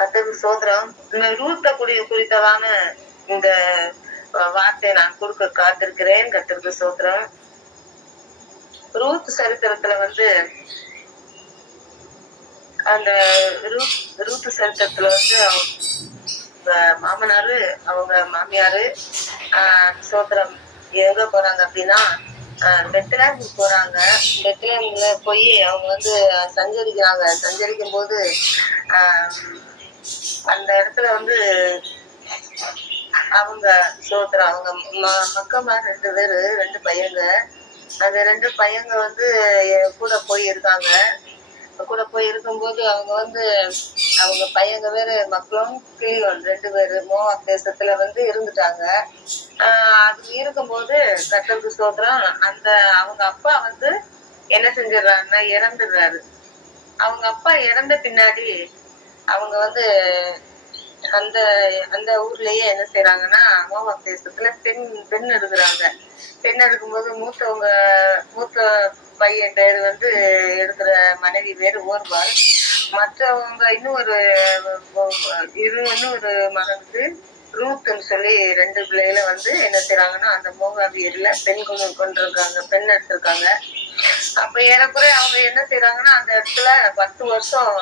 கத்தருக்கு சோதரம் இந்த ரூத்த குடி குறித்ததான இந்த வார்த்தையை நான் கொடுக்க காத்திருக்கிறேன் கத்தருக்கு சோதரம் ரூத் சரித்திரத்துல வந்து அந்த ரூத் ரூத் சரித்திரத்துல வந்து அவங்க மாமனாரு அவங்க மாமியாரு ஆஹ் சோதரம் எங்க போறாங்க அப்படின்னா பெத்லேம் போறாங்க. பெத்லேம்ல போய் அவங்க வந்து சஞ்சரிக்கிறாங்க. சஞ்சரிக்கும் போது ஆஹ் அந்த இடத்துல வந்து அவங்க சோத்ரா அவங்க மக்கம்மா ரெண்டு பேரு ரெண்டு பையங்க. அந்த ரெண்டு பையங்க வந்து கூட போய் இருக்காங்க. கூட போய் இருக்கும்போது அவங்க வந்து அவங்க பையங்க வேறு மக்களும் கிளியும் ரெண்டு பேர் மோவா தேசத்துல வந்து இருந்துட்டாங்க. ஆஹ் அது இருக்கும்போது கத்தருக்கு சோத்திரம் அந்த அவங்க அப்பா வந்து என்ன செஞ்சிடறாருன்னா இறந்துடுறாரு. அவங்க அப்பா இறந்த பின்னாடி அவங்க வந்து அந்த அந்த ஊர்லயே என்ன செய்யறாங்கன்னா மோவாக் தேசத்துல பெண் பெண் எடுக்கிறாங்க. பெண் எடுக்கும்போது மூத்தவங்க மூத்த பையன் பேர் வந்து எடுக்கிற மனைவி பேர் ஓர்வாள் மற்றவங்க இன்னும் ஒரு இரு ஒரு மகனுக்கு ரூத்துன்னு சொல்லி ரெண்டு பிள்ளைகளை வந்து என்ன செய்யறாங்கன்னா அந்த மோகாவியர்ல பெண் கொண்டு கொண்டிருக்காங்க பெண் எடுத்திருக்காங்க. அப்ப ஏறக்குறைய அவங்க என்ன செய்யறாங்கன்னா அந்த இடத்துல பத்து வருஷம்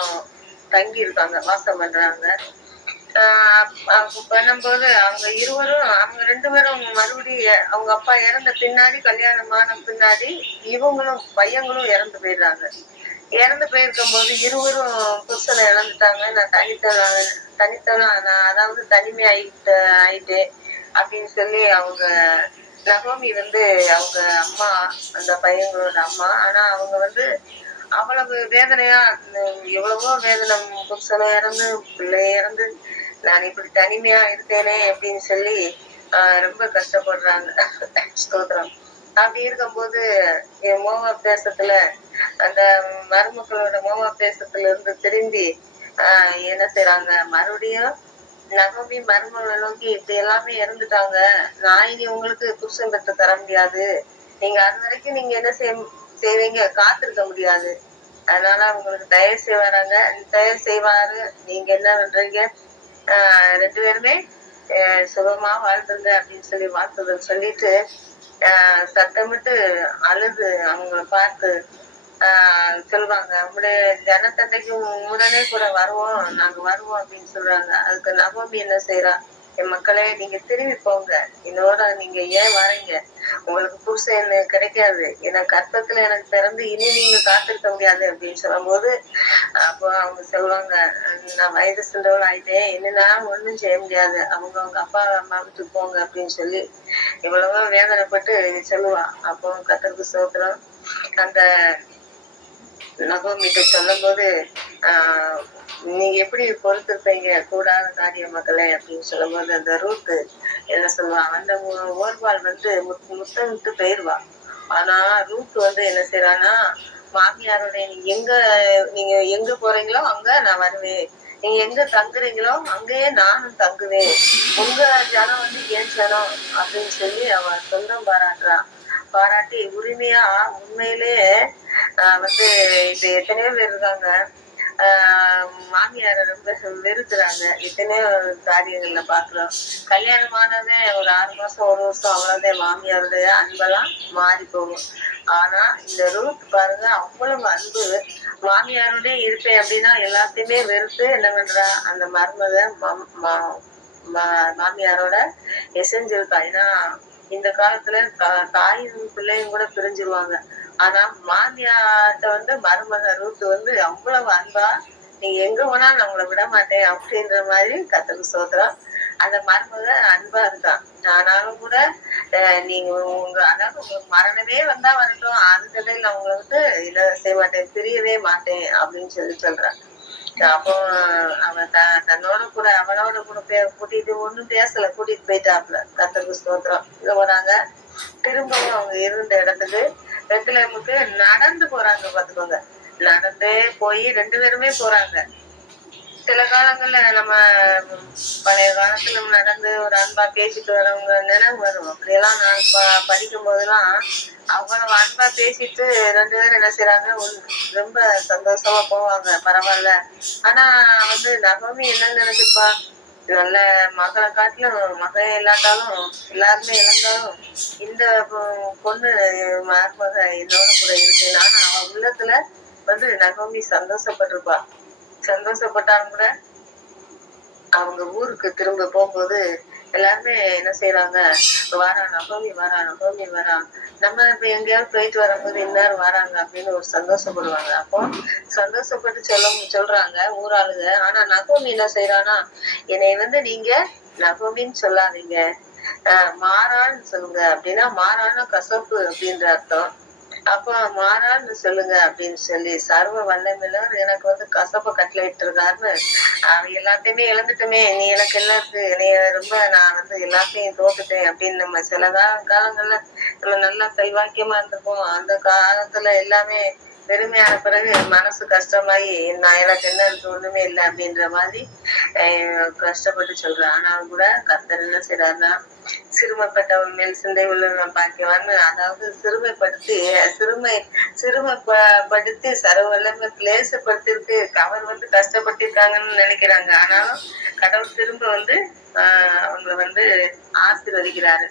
தங்கி இருக்காங்க வாசம் பண்றாங்க. பண்ணும்போது அவங்க இருவரும் அவங்க ரெண்டு பேரும் மறுபடியும் அவங்க அப்பா இறந்த பின்னாடி கல்யாணமான பின்னாடி இவங்களும் பையங்களும் இறந்து போயிடுறாங்க. இறந்து போயிருக்கும் போது இருவரும் புருஷனை இழந்துட்டாங்க. நான் தனித்தன தனித்தனம் நான் அதாவது தனிமை ஆயிட்டு ஆயிட்டேன் அப்படின்னு சொல்லி அவங்க நகோமி வந்து அவங்க அம்மா அந்த பையங்களோட அம்மா. ஆனா அவங்க வந்து அவ்வளவு வேதனையா எவ்வளவோ வேதனை. புருஷனை இறந்து பிள்ளை இறந்து நான் இப்படி தனிமையா இருக்கேனே அப்படின்னு சொல்லி ஆஹ் ரொம்ப கஷ்டப்படுறாங்க. ஸ்தோத்திரம். அப்படி இருக்கும்போது என் மோவாப் தேசத்துல அந்த மருமக்களோட மோவாப் தேசத்துல இருந்து திரும்பி ஆஹ் என்ன செய்யறாங்க மறுபடியும் நகமி மருமகளை நோக்கி இப்படி எல்லாமே இறந்துட்டாங்க நான் இனி உங்களுக்கு புருஷன் பெற்று தர முடியாது. நீங்க அது வரைக்கும் நீங்க என்ன செய்ய செய்வீங்க? காத்திருக்க முடியாது. அதனால உங்களுக்கு தயவு செய்வாராங்க. தயவு செய்வாரு. நீங்க என்ன பண்றீங்க? ரெண்டு பேருமே சுகமா வாழ்ந்துருங்க அப்படின்னு சொல்லி வாழ்த்துதல் சொல்லிட்டு சத்தமிட்டு அழுது அவங்கள பார்த்து ஆஹ் சொல்லுவாங்க. நம்முடைய ஜனத்தண்டைக்கு உடனே கூட வருவோம். நாங்க வருவோம் அப்படின்னு சொல்றாங்க. அதுக்கு நவமி என்ன செய்யறா என் மக்களே நீங்க திரும்பி போங்க. என்னோட நீங்க ஏன் வரீங்க? உங்களுக்கு புருஷன் கிடைக்காது. ஏன்னா கற்பத்துல எனக்கு பிறந்து இனி நீங்க காத்திருக்க முடியாது அப்படின்னு சொல்லும் போது அப்போ அவங்க சொல்லுவாங்க நான் வயது சென்றவள் ஆயிட்டேன். என்னன்னா ஒண்ணும் செய்ய முடியாது. அவங்க அவங்க அப்பா அம்மா வீட்டுக்கு போங்க அப்படின்னு சொல்லி இவ்வளவோ வேதனைப்பட்டு சொல்லுவா. அப்போ கத்தருக்கு சோத்திரம். அந்த நகோமிட்ட சொல்லும் போது ஆஹ் நீங்க எப்படி பொறுத்திருப்பீங்க? கூடாத காரிய மக்களை அப்படின்னு சொல்லும்போது அந்த ரூத்து என்ன சொல்லுவா? அந்த ஓர்வால் ஓர்வாள் வந்து முத்தமிட்டு போயிருவா. ஆனா ரூத் வந்து என்ன செய்யறான்னா மாமியாருடைய நீ எங்க நீங்க எங்க போறீங்களோ அங்க நான் வருவேன். நீங்க எங்க தங்குறீங்களோ அங்கேயே நானும் தங்குவேன். உங்க ஜனம் வந்து ஏன் ஜனம் அப்படின்னு சொல்லி அவ சொந்தம் பாராட்டுறான் பாராட்டி உரிமையா உண்மையிலேயே ஆஹ் வந்து இப்ப எத்தனையோ பேர் இருக்காங்க. மாமியாரை ரொம்ப வெறுக்கிறாங்க எத்தனையோ காரியங்கள்ல பாக்குறோம். கல்யாணம் ஆனதே ஒரு ஆறு மாசம் ஒரு வருஷம் அவ்வளவுதான் மாமியாருடைய அன்பெல்லாம் மாறி போகும். ஆனா இந்த ரூத் பாருங்க அவ்வளவு அன்பு. மாமியாரோடய இருப்பேன் அப்படின்னா எல்லாத்தையுமே வெறுத்து என்ன பண்றா? அந்த மருமக மம்- மா- மா- மாமியாரோட எசைஞ்சிருக்கா ஏன்னா இந்த காலத்துல தாயும் பிள்ளையும் கூட பிரிஞ்சிருவாங்க. ஆனா மாமியாட்ட வந்து மருமக ரூத்து வந்து அவ்வளவு அன்பா நீ எங்க போனாலும் அவங்கள விட மாட்டேன் அப்படின்ற மாதிரி கத்துக்கு சோத்திரம். அந்த மருமக அன்பா இருக்கான் ஆனாலும் கூட நீங்க உங்க அதாவது உங்களுக்கு மரணமே வந்தா வரட்டும் அந்த நான் அவங்களை வந்து இல்ல செய்ய மாட்டேன் பிரியவே மாட்டேன் அப்படின்னு சொல்லி சொல்றான் அப்போ அவன் த தன்னோட கூட அவனோட கூட பே கூட்டிட்டு ஒண்ணும் பேசல. கூட்டிட்டு போயிட்டாப்ல. கத்தருக்கு ஸ்தோத்திரம். இது போனாங்க. திரும்பவும் அவங்க இருந்த இடத்துக்கு வெத்திலேமுக்கு நடந்து போறாங்க பாத்துக்கோங்க. நடந்தே போய் ரெண்டு பேருமே போறாங்க. சில காலங்கள்ல நம்ம பழைய காலத்துல நடந்து ஒரு அன்பா பேசிட்டு வரவங்க நினைவு வரும். அப்படியெல்லாம் நான் ப- படிக்கும் போதெல்லாம் அவ்வளவு அன்பா பேசிட்டு ரெண்டு பேரும் என்ன செய்யறாங்க ரொம்ப சந்தோஷமா போவாங்க. பரவாயில்ல. ஆனா வந்து நகமி என்ன நினைச்சுப்பா. நல்ல மகளை காட்டிலும் மகன் இல்லாட்டாலும் எல்லாருமே இழந்தாலும் இந்த பொ- பொண்ணு மருமக என்னோட கூட இருக்கு. ஆனா அவ உள்ளத்துல வந்து நகமி சந்தோஷப்பட்டிருப்பா. சந்தோஷப்பட்டாலும் கூட அவங்க ஊருக்கு திரும்ப போகும்போது எல்லாருமே என்ன செய்யறாங்க வாரா நகமி வாரா நகோமி வாரா நம்ம இப்ப எங்கேயாவது போயிட்டு வரும்போது இன்னாரும் வராங்க அப்படின்னு ஒரு சந்தோஷப்படுவாங்க. அப்போ சந்தோஷப்பட்டு சொல்ல சொல்றாங்க ஊராளுங்க ஆனா நகோமி என்ன செய்யறானா என்னை வந்து நீங்க நகோமின்னு சொல்லாதீங்க. ஆஹ் மாறான்னு சொல்லுங்க. அப்படின்னா மாறான கசப்பு அப்படின்ற அர்த்தம். அப்போ மாறான்னு சொல்லுங்க அப்படின்னு சொல்லி சர்வ வல்லமில்லவர் எனக்கு வந்து கசப்ப கட்டளையிட்டு இருக்காருன்னு அவன் எல்லாத்தையுமே இழந்துட்டோமே நீ எனக்கு எல்லாம் நீ ரொம்ப நான் வந்து எல்லாத்தையும் தோத்துட்டேன் அப்படின்னு நம்ம சில கால காலங்கள்ல நம்ம நல்லா செல்வாக்கியமா இருந்திருப்போம். அந்த காலத்துல எல்லாமே பெருமையான பிறகு மனசு கஷ்டமாயி நான் எனக்கு என்ன ஒண்ணுமே இல்லை அப்படின்ற மாதிரி கஷ்டப்பட்டு சொல்றேன் ஆனாலும் கூட கர்த்தர் என்ன செய்யறாருன்னா சிறுமைப்பட்டவன் மேல் சிந்தை உள்ளவன் பாக்கியவான். அதாவது சிறுமைப்படுத்தி சிறுமை சிறுமைப்படுத்தி சர்வலமை கிளேசப்படுத்திருக்கு அவர் வந்து கஷ்டப்பட்டிருக்காங்கன்னு நினைக்கிறாங்க. ஆனாலும் கடவுள் திரும்ப வந்து ஆஹ் அவங்களை வந்து ஆசீர்வதிக்கிறாரு.